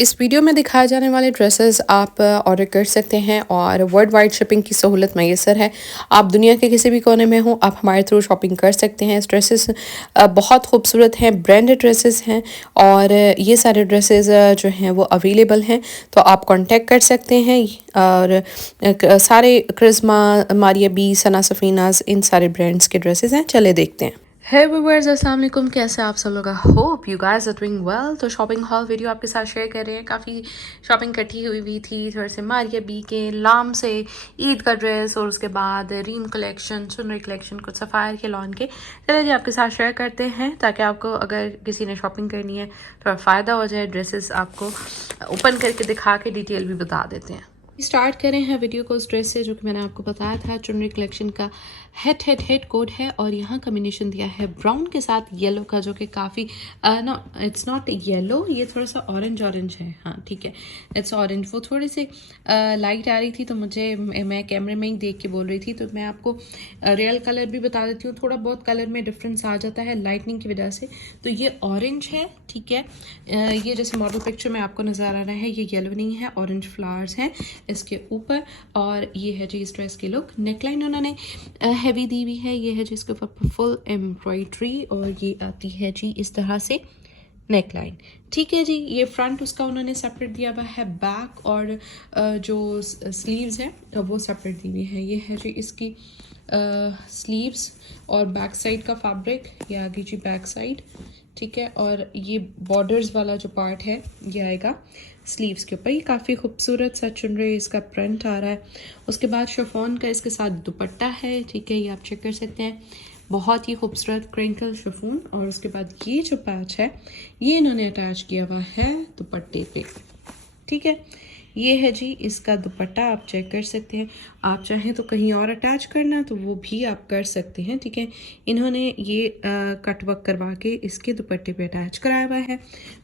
इस वीडियो में दिखाए जाने वाले ड्रेसेस आप ऑर्डर कर सकते हैं और वर्ल्ड वाइड शिपिंग की सहूलत मैसर है। आप दुनिया के किसी भी कोने में हो, आप हमारे थ्रू शॉपिंग कर सकते हैं। इस ड्रेसेस बहुत खूबसूरत हैं, ब्रांडेड ड्रेसेस हैं और ये सारे ड्रेसेस जो हैं वो अवेलेबल हैं, तो आप कांटेक्ट कर सकते हैं। और सारे क्रिस्मा, मारिया बी, सना सफीनाज, इन सारे ब्रांड्स के ड्रेसेस हैं। चले देखते हैं। हे व्यूअर्स, अस्सलाम वालेकुम। कैसे आप सब लोग? Hope you guys are doing well. तो शॉपिंग हॉल वीडियो आपके साथ शेयर कर रहे हैं। काफ़ी शॉपिंग इकट्ठी हुई थी, थोड़े से मारिया बी के लाम से ईद का ड्रेस और उसके बाद रीम कलेक्शन, चुनरी कलेक्शन, कुछ सफ़ायर के लॉन के। चलिए जी आपके साथ शेयर करते हैं ताकि आपको अगर किसी ने शॉपिंग करनी है थोड़ा फ़ायदा हो जाए। ड्रेसेस आपको ओपन करके दिखा के डिटेल भी बता देते हैं। स्टार्ट करें हैं वीडियो को उस ड्रेस से जो कि मैंने आपको बताया था। चुनरी कलेक्शन का हेड कोड है और यहाँ कम्बिनेशन दिया है ब्राउन के साथ येलो का, जो कि काफ़ी नो, इट्स नॉट येलो, ये थोड़ा सा ऑरेंज है। हाँ ठीक है, इट्स ऑरेंज। वो थोड़ी सी लाइट आ रही थी तो मैं कैमरे में ही देख के बोल रही थी, तो मैं आपको रियल कलर भी बता देती हूँ। थोड़ा बहुत कलर में डिफरेंस आ जाता है लाइटनिंग की वजह से। तो ये ऑरेंज है, ठीक है। ये जैसे मॉडल पिक्चर में आपको नज़र आ रहा है, ये येलो नहीं है, ऑरेंज फ्लावर्स हैं इसके ऊपर। और ये है जी इस ड्रेस की लुक। नेकलाइन उन्होंने हैवी दी हुई है, ये है जी इसके ऊपर फुल एम्ब्रॉयड्री और ये आती है जी इस तरह से नेकलाइन, ठीक है जी। ये फ्रंट उसका उन्होंने सेपरेट दिया हुआ है, बैक और जो स्लीव्स है वो सेपरेट दी हुई है। ये है जी इसकी स्लीव्स और बैक साइड का फैब्रिक, ये आगे जी बैक साइड, ठीक है। और ये बॉर्डर्स वाला जो पार्ट है ये आएगा स्लीव्स के ऊपर। ये काफ़ी खूबसूरत सा चुनरी इसका प्रिंट आ रहा है। उसके बाद शिफॉन का इसके साथ दुपट्टा है, ठीक है, ये आप चेक कर सकते हैं। बहुत ही खूबसूरत क्रिंकल शिफॉन। और उसके बाद ये जो पैच है ये इन्होंने अटैच किया हुआ है दुपट्टे पे, ठीक है। ये है जी इसका दुपट्टा, आप चेक कर सकते हैं। आप चाहें तो कहीं और अटैच करना तो वो भी आप कर सकते हैं, ठीक है। इन्होंने ये कट वर्क करवा के इसके दुपट्टे पे अटैच कराया हुआ है।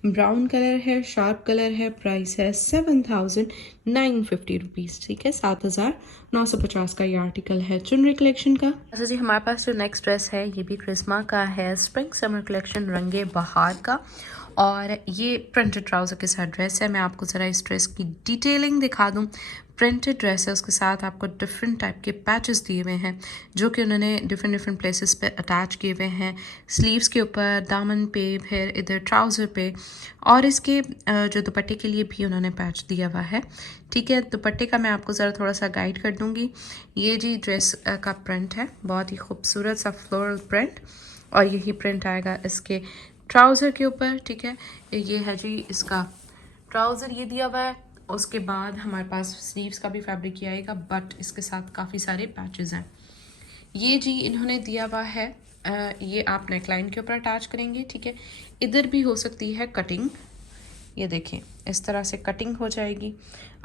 ब्राउन कलर है, शार्प कलर है। प्राइस है 7,950 रुपीज़, ठीक है। 7,950 का ये आर्टिकल है चुनरी कलेक्शन का। अच्छा जी, हमारे पास जो नेक्स्ट ड्रेस है ये भी क्रिस्मा का है, स्प्रिंग समर कलेक्शन, रंगे बहार का। और ये प्रिंटेड ट्राउज़र के साथ ड्रेस है। मैं आपको ज़रा इस ड्रेस की डिटेलिंग दिखा दूँ। प्रिंटेड ड्रेस है, उसके साथ आपको डिफरेंट टाइप के पैचेस दिए हुए हैं जो कि उन्होंने डिफरेंट प्लेसेस पे अटैच किए हुए हैं। स्लीव्स के ऊपर, दामन पे, फिर इधर ट्राउज़र पे, और इसके जो दुपट्टे के लिए भी उन्होंने पैच दिया हुआ है, ठीक है। दुपट्टे का मैं आपको ज़रा थोड़ा सा गाइड कर दूँगी। ये जी ड्रेस का प्रिंट है, बहुत ही खूबसूरत सा फ्लोरल प्रिंट, और यही प्रिंट आएगा इसके ट्राउज़र के ऊपर, ठीक है। ये है जी इसका ट्राउज़र, ये दिया हुआ है। उसके बाद हमारे पास स्लीव्स का भी फैब्रिक ये आएगा, बट इसके साथ काफ़ी सारे पैचेस हैं। ये जी इन्होंने दिया हुआ है, ये आप नेकलाइन के ऊपर अटैच करेंगे, ठीक है। इधर भी हो सकती है कटिंग, ये देखें इस तरह से कटिंग हो जाएगी।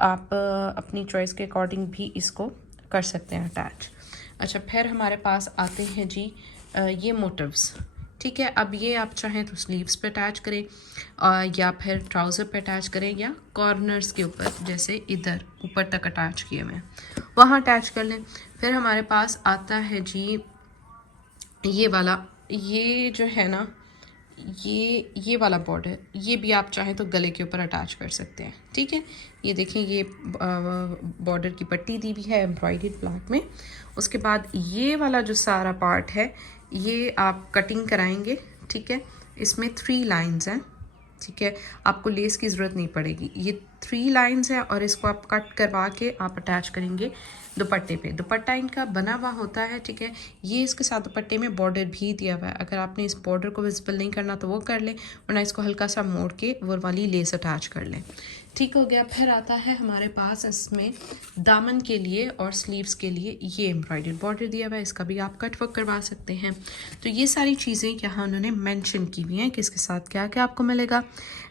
आप अपनी चॉइस के अकॉर्डिंग भी इसको कर सकते हैं अटैच। अच्छा, फिर हमारे पास आते हैं जी ये मोटिव्स, ठीक है। अब ये आप चाहें तो स्लीव्स पे अटैच करें या फिर ट्राउज़र पे अटैच करें, या कॉर्नर्स के ऊपर जैसे इधर ऊपर तक अटैच किए हुए हैं वहाँ अटैच कर लें। फिर हमारे पास आता है जी ये वाला, ये जो है ना, ये वाला बॉर्डर, ये भी आप चाहें तो गले के ऊपर अटैच कर सकते हैं, ठीक है। ये देखें, ये बॉर्डर की पट्टी दी हुई है एम्ब्रॉयडर्ड ब्लैक में। उसके बाद ये वाला जो सारा पार्ट है ये आप कटिंग कराएंगे, ठीक है। इसमें 3 लाइंस हैं, ठीक है। आपको लेस की ज़रूरत नहीं पड़ेगी, ये 3 लाइंस है और इसको आप कट करवा के आप अटैच करेंगे दुपट्टे पे। दुपट्टा इनका बना हुआ होता है, ठीक है। ये इसके साथ दुपट्टे में बॉर्डर भी दिया हुआ है। अगर आपने इस बॉर्डर को विजिबल नहीं करना तो वो कर लें, वरना इसको हल्का सा मोड़ के वो वाली लेस अटैच कर लें, ठीक हो गया। फिर आता है हमारे पास इसमें दामन के लिए और स्लीव्स के लिए ये एम्ब्रॉयडर्ड बॉर्डर दिया हुआ है, इसका भी आप कट वर्क करवा सकते हैं। तो ये सारी चीज़ें यहाँ उन्होंने मेंशन की हुई हैं कि इसके साथ क्या क्या आपको मिलेगा।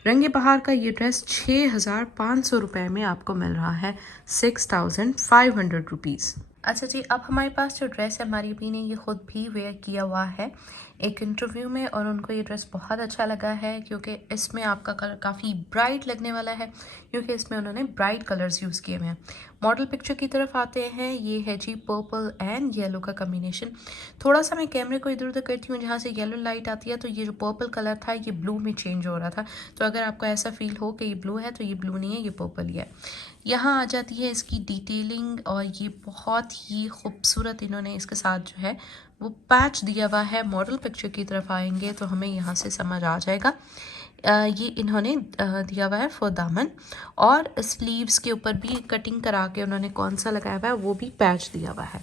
रंगे बहार का ये ड्रेस 6,500 रुपये में आपको मिल रहा है, 6,500 रुपीज़। अच्छा जी, अब हमारे पास जो ड्रेस है हमारी भी ने ये खुद भी वेयर किया हुआ है। एक इंटरव्यू में, और उनको ये ड्रेस बहुत अच्छा लगा है क्योंकि इसमें आपका कलर काफ़ी ब्राइट लगने वाला है, क्योंकि इसमें उन्होंने ब्राइट कलर्स यूज़ किए हुए हैं। मॉडल पिक्चर की तरफ आते हैं, ये है जी पर्पल एंड येलो का कम्बिनेशन। थोड़ा सा मैं कैमरे को इधर उधर करती हूँ, जहाँ से येलो लाइट आती है तो ये जो पर्पल कलर था ये ब्लू में चेंज हो रहा था। तो अगर आपको ऐसा फील हो कि ये ब्लू है तो ये ब्लू नहीं है, ये पर्पल ही है। यहाँ आ जाती है इसकी डिटेलिंग, और ये बहुत ही खूबसूरत इन्होंने इसके साथ जो है वो पैच दिया हुआ है। मॉडल पिक्चर की तरफ आएंगे तो हमें यहाँ से समझ आ जाएगा। ये इन्होंने दिया हुआ है फॉर दामन, और स्लीव्स के ऊपर भी कटिंग करा के उन्होंने कौन सा लगाया हुआ है वो भी पैच दिया हुआ है।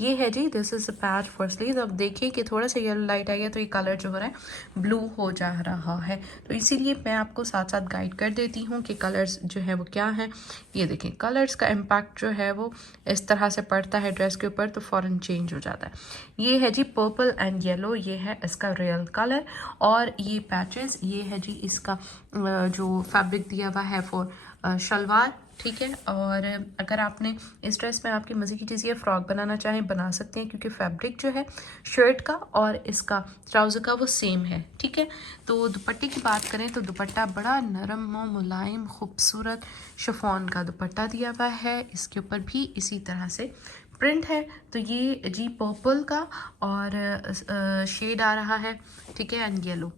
ये है जी, this is a patch for sleeve. अब देखिए कि थोड़ा सा येलो लाइट आई है तो ये कलर जो हो रहा है ब्लू हो जा रहा है, तो इसीलिए मैं आपको साथ साथ गाइड कर देती हूँ कि कलर्स जो है वो क्या हैं। ये देखें, कलर्स का इम्पैक्ट जो है वो इस तरह से पड़ता है ड्रेस के ऊपर तो फ़ौरन चेंज हो जाता है। ये है जी पर्पल एंड येलो, ये है इसका रियल कलर। और ये पैचेस, ये है जी इसका जो फैब्रिक दिया हुआ है फॉर शलवार, ठीक है। और अगर आपने इस ड्रेस में आपकी मज़े की चीज़ ये फ्रॉक बनाना चाहें बना सकते हैं, क्योंकि फैब्रिक जो है शर्ट का और इसका ट्राउज़र का वो सेम है, ठीक है। तो दुपट्टे की बात करें तो दुपट्टा बड़ा नरम और मुलायम खूबसूरत शिफॉन का दुपट्टा दिया हुआ है। इसके ऊपर भी इसी तरह से प्रिंट है। तो ये जी पर्पल का और शेड आ रहा है, ठीक है, एंड येलो।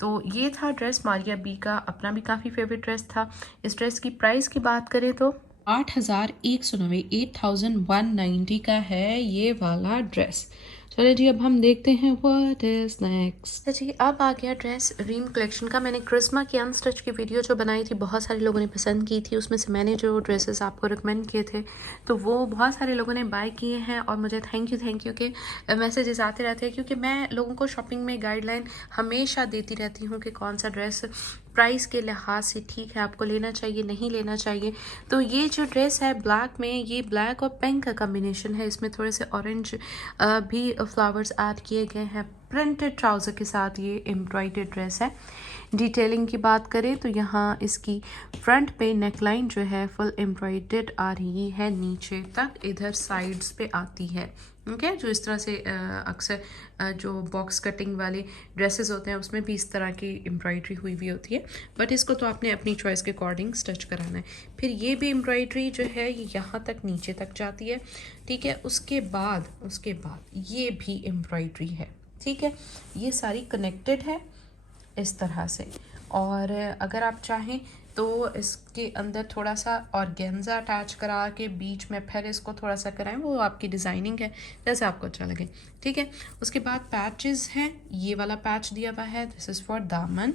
तो ये था ड्रेस मारिया बी का, अपना भी काफ़ी फेवरेट ड्रेस था। इस ड्रेस की प्राइस की बात करें तो 8,190, 8,190 का है ये वाला ड्रेस। चलिए जी, अब हम देखते हैं व्हाट इज नेक्स्ट। तो जी अब आ गया ड्रेस रीम कलेक्शन का। मैंने क्रिस्मा की अनस्टिच की वीडियो जो बनाई थी बहुत सारे लोगों ने पसंद की थी, उसमें से मैंने जो ड्रेसेस आपको रिकमेंड किए थे तो वो बहुत सारे लोगों ने बाय किए हैं, और मुझे थैंक यू के मैसेजेस आते रहते हैं, क्योंकि मैं लोगों को शॉपिंग में गाइडलाइन हमेशा देती रहती हूँ कि कौन सा ड्रेस प्राइस के लिहाज से ठीक है, आपको लेना चाहिए नहीं लेना चाहिए। तो ये जो ड्रेस है ब्लैक में, ये ब्लैक और पिंक का कम्बिनेशन है, इसमें थोड़े से ऑरेंज भी फ्लावर्स ऐड किए गए हैं। प्रिंटेड ट्राउज़र के साथ ये एम्ब्रॉयडर्ड ड्रेस है। डिटेलिंग की बात करें तो यहाँ इसकी फ्रंट पे नेकलाइन जो है फुल एम्ब्रॉयडर्ड आ रही है, नीचे तक इधर साइड्स पे आती है, ओके। जो इस तरह से अक्सर जो बॉक्स कटिंग वाले ड्रेसेस होते हैं उसमें भी इस तरह की एम्ब्रॉयडरी हुई हुई होती है, बट इसको तो आपने अपनी चॉइस के अकॉर्डिंग स्टिच कराना है। फिर ये भी एम्ब्रॉयडरी जो है ये यहाँ तक नीचे तक जाती है, ठीक है। उसके बाद ये भी एम्ब्रॉयडरी है, ठीक है। ये सारी कनेक्टेड है इस तरह से। और अगर आप चाहें तो इसके अंदर थोड़ा सा ऑर्गेन्जा अटैच करा के बीच में फिर इसको थोड़ा सा कराएं, वो आपकी डिज़ाइनिंग है, जैसे आपको अच्छा लगे, ठीक है। उसके बाद पैचेस हैं, ये वाला पैच दिया हुआ है, दिस इज़ फॉर दामन,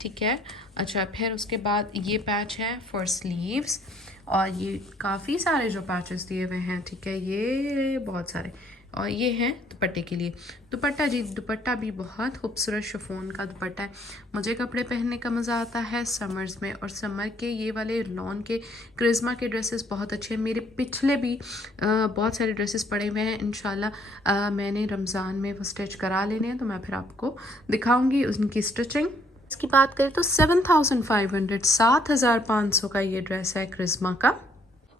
ठीक है। अच्छा, फिर उसके बाद ये पैच है फॉर स्लीव्स, और ये काफ़ी सारे जो पैचेस दिए हुए हैं, ठीक है, ये बहुत सारे। और ये है दुपट्टे के लिए। दुपट्टा जी, दुपट्टा भी बहुत खूबसूरत शिफॉन का दुपट्टा है। मुझे कपड़े पहनने का मज़ा आता है समर्स में, और समर के ये वाले लॉन के क्रिस्मा के ड्रेसेस बहुत अच्छे हैं। मेरे पिछले भी बहुत सारे ड्रेसेस पड़े हुए हैं, इंशाल्लाह मैंने रमज़ान में वो स्टिच करा लेने हैं, तो मैं फिर आपको दिखाऊंगी उनकी स्टिचिंग। इसकी बात करें तो 7,500, 7,500 का ये ड्रेस है क्रिस्मा का।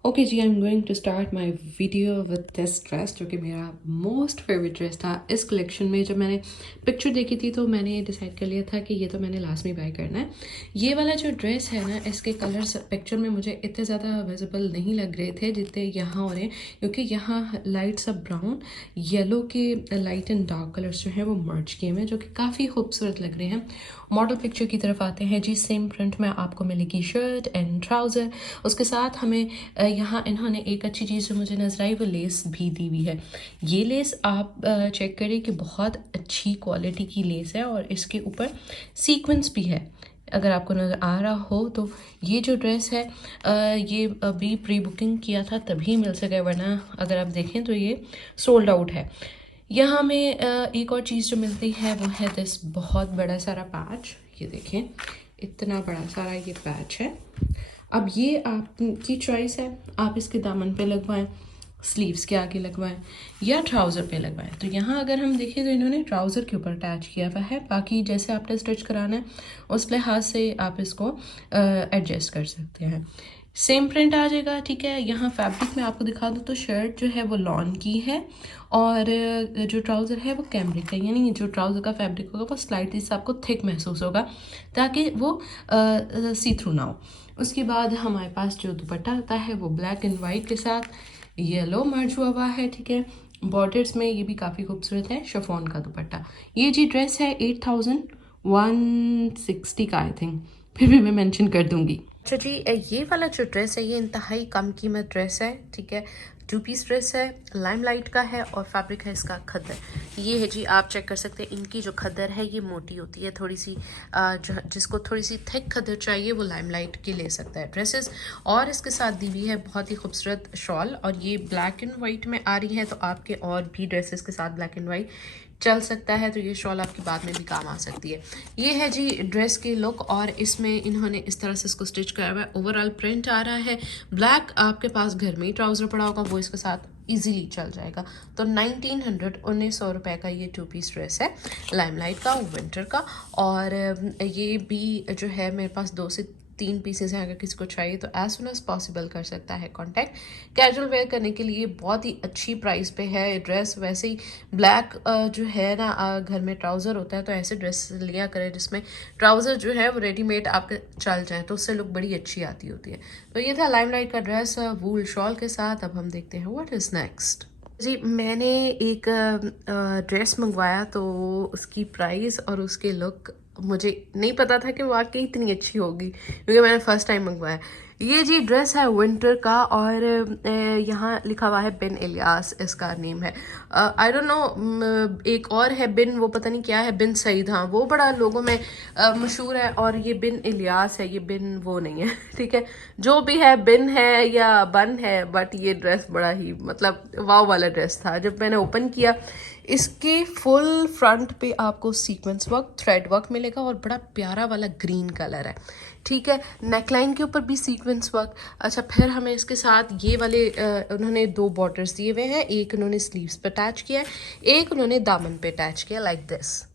ओके जी, I am going to start my video with this dress, जो कि मेरा मोस्ट फेवरेट ड्रेस था इस कलेक्शन में। जब मैंने पिक्चर देखी थी तो मैंने डिसाइड कर लिया था कि ये तो मैंने लास्ट में बाय करना है। ये वाला जो ड्रेस है ना, इसके कलर्स पिक्चर में मुझे इतने ज़्यादा विजिबल नहीं लग रहे थे जितने यहाँ हो रहे हैं, क्योंकि यहाँ लाइट सा ब्राउन, येलो के लाइट एंड डार्क कलर्स जो हैं वो मर्ज किए हुए हैं, जो कि काफ़ी खूबसूरत लग रहे हैं। मॉडल पिक्चर की तरफ आते हैं जी, सेम प्रिंट में आपको मिलेगी शर्ट एंड ट्राउज़र। उसके साथ हमें यहाँ इन्होंने एक अच्छी चीज़ जो मुझे नजर आई वो लेस भी दी हुई है। ये लेस आप चेक करें कि बहुत अच्छी क्वालिटी की लेस है, और इसके ऊपर सीक्वेंस भी है, अगर आपको नज़र आ रहा हो तो। ये जो ड्रेस है ये अभी प्री बुकिंग किया था तभी मिल सका, वरना अगर आप देखें तो ये सोल्ड आउट है। यहाँ में एक और चीज़ जो मिलती है वो है दिस बहुत बड़ा सारा पैच, ये देखें इतना बड़ा सारा ये पैच है। अब ये आपकी चॉइस है, आप इसके दामन पे लगवाएं, स्लीव्स के आगे लगवाएं या ट्राउज़र पे लगवाएं। तो यहाँ अगर हम देखें तो इन्होंने ट्राउज़र के ऊपर अटैच किया हुआ है, बाकी जैसे आपने स्टिच कराना है उस लिहाज से आप इसको एडजस्ट कर सकते हैं। सेम प्रिंट आ जाएगा, ठीक है। यहाँ फैब्रिक में आपको दिखा दूँ तो शर्ट जो है वो लॉन की है और जो ट्राउज़र है वो कैमरिक है, यानी जो ट्राउज़र का फैब्रिक होगा वो स्लाइटली से आपको थिक महसूस होगा ताकि वो सी थ्रू ना हो। उसके बाद हमारे पास जो दुपट्टा आता है वो ब्लैक एंड वाइट के साथ येलो मर्ज हुआ हुआ है, ठीक है। बॉर्डर्स में ये भी काफ़ी खूबसूरत है, शिफॉन का दुपट्टा। ये जी ड्रेस है 8160 का आई थिंक, फिर भी मैं मेंशन कर दूंगी। अच्छा जी, ये वाला जो ड्रेस है ये इंतहाई कम कीमत ड्रेस है, ठीक है। 2 पीस ड्रेस है, लाइमलाइट का है और फैब्रिक है इसका खद्दर। ये है जी, आप चेक कर सकते हैं, इनकी जो खद्दर है ये मोटी होती है थोड़ी सी, जिसको थोड़ी सी थिक खद्दर चाहिए वो लाइमलाइट की ले सकता है ड्रेसेस। और इसके साथ दी हुई है बहुत ही खूबसूरत शॉल, और ये ब्लैक एंड वाइट में आ रही है, तो आपके और भी ड्रेसेस के साथ ब्लैक एंड वाइट चल सकता है, तो ये शॉल आपकी बाद में भी काम आ सकती है। ये है जी ड्रेस की लुक, और इसमें इन्होंने इस तरह से इसको स्टिच करा हुआ है। ओवरऑल प्रिंट आ रहा है ब्लैक, आपके पास घर में ही ट्राउज़र पड़ा होगा वो इसके साथ इजीली चल जाएगा। तो 1900 रुपए का ये 2 पीस ड्रेस है, लाइमलाइट का, विंटर का। और ये भी जो है मेरे पास 2 से 3 पीसेस हैं, अगर किसी को चाहिए तो एज सुन एज पॉसिबल कर सकता है कांटेक्ट। कैजुअल वेयर करने के लिए बहुत ही अच्छी प्राइस पे है ड्रेस। वैसे ही ब्लैक जो है ना, घर में ट्राउज़र होता है तो ऐसे ड्रेस लिया करें जिसमें ट्राउज़र जो है वो रेडीमेड आपके चल जाए, तो उससे लुक बड़ी अच्छी आती होती है। तो ये था लाइमलाइट का ड्रेस वूल शॉल के साथ। अब हम देखते हैं व्हाट इज़ नेक्स्ट। जी, मैंने एक ड्रेस मंगवाया, तो उसकी प्राइस और उसके लुक मुझे नहीं पता था कि वाकई इतनी अच्छी होगी, क्योंकि मैंने फ़र्स्ट टाइम मंगवाया। ये जी ड्रेस है विंटर का, और यहाँ लिखा हुआ है बिन इलियास इसका नेम है। आई डोंट नो, एक और है बिन, वो पता नहीं क्या है, बिन सईद, हाँ वो बड़ा लोगों में मशहूर है, और ये बिन इलियास है, ये बिन वो नहीं है ठीक है। जो भी है, बिन है या बन है, बट ये ड्रेस बड़ा ही मतलब वाव वाला ड्रेस था। जब मैंने ओपन किया, इसके फुल फ्रंट पे आपको सीक्वेंस वर्क, थ्रेड वर्क मिलेगा, और बड़ा प्यारा वाला ग्रीन कलर है, ठीक है। नेकलाइन के ऊपर भी सीक्वेंस वर्क। अच्छा, फिर हमें इसके साथ ये वाले उन्होंने 2 बॉर्डर्स दिए हुए हैं, एक उन्होंने स्लीव्स पे अटैच किया है, एक उन्होंने दामन पे अटैच किया लाइक दिस,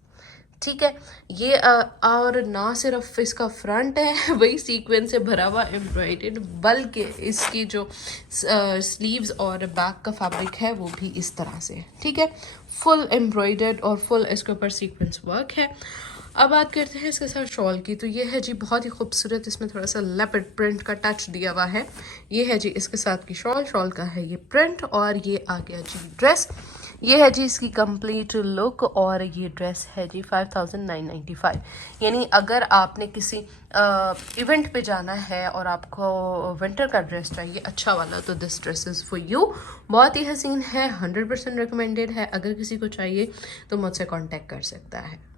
ठीक है। ये और ना सिर्फ इसका फ्रंट है वही सीक्वेंस से भरा हुआ एम्ब्रॉयडर्ड, बल्कि इसकी जो स्लीव्स और बैक का फैब्रिक है वो भी इस तरह से है, ठीक है। फुल एम्ब्रॉयडर्ड और फुल इसके ऊपर सीक्वेंस वर्क है। अब बात करते हैं इसके साथ शॉल की। तो ये है जी बहुत ही खूबसूरत, इसमें थोड़ा सा लेपर्ड प्रिंट का टच दिया हुआ है। ये है जी इसके साथ की शॉल, शॉल का है ये प्रिंट, और ये आ गया जी ड्रेस। ये है जी इसकी कंप्लीट लुक, और ये ड्रेस है जी 5995। यानी अगर आपने किसी इवेंट पे जाना है और आपको विंटर का ड्रेस चाहिए अच्छा वाला, तो this dress is for you. बहुत ही हसीन है, 100% रिकमेंडेड है। अगर किसी को चाहिए तो मुझसे कांटेक्ट कर सकता है।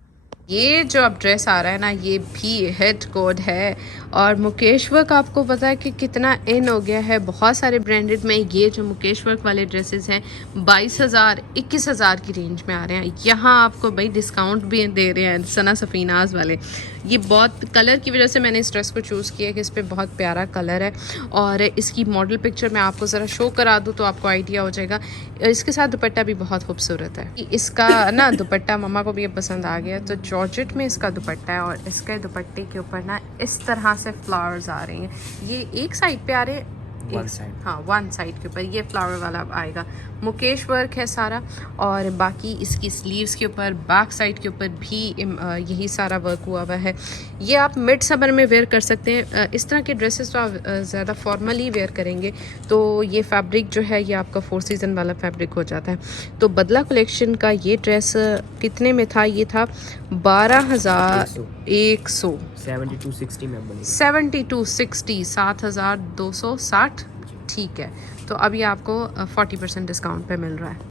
ये जो अब ड्रेस आ रहा है ना, ये भी हिट कोड है, और मुकेश वर्क आपको पता है कि कितना इन हो गया है। बहुत सारे ब्रांडेड में ये जो मुकेश वर्क वाले ड्रेसेस हैं 22,000 21,000 की रेंज में आ रहे हैं। यहाँ आपको भाई डिस्काउंट भी दे रहे हैं सना सफीनाज वाले। ये बहुत कलर की वजह से मैंने इस ड्रेस को चूज़ किया कि इस पर बहुत प्यारा कलर है, और इसकी मॉडल पिक्चर मैं आपको ज़रा शो करा दूँ तो आपको आइडिया हो जाएगा। इसके साथ दुपट्टा भी बहुत खूबसूरत है। इसका ना दुपट्टा मम्मा को भी पसंद आ गया, तो जॉर्जेट में इसका दुपट्टा है, और इसके दुपट्टे के ऊपर ना इस तरह से फ्लावर्स आ रहे हैं। ये एक साइड पे आ रहे हैं, हाँ वन साइड के ऊपर ये फ्लावर वाला आएगा। मुकेश वर्क है सारा, और बाकी इसकी स्लीव्स के ऊपर, बैक साइड के ऊपर भी यही सारा वर्क हुआ हुआ है। ये आप मिड समर में वेयर कर सकते हैं। इस तरह के ड्रेसेस तो आप ज़्यादा फॉर्मली वेयर करेंगे तो ये फैब्रिक जो है ये आपका 4 सीज़न वाला फैब्रिक हो जाता है। तो बदला कलेक्शन का ये ड्रेस कितने में था? ये था 12,100, 7260 7,260, ठीक है। तो अभी आपको 40% डिस्काउंट पे मिल रहा है।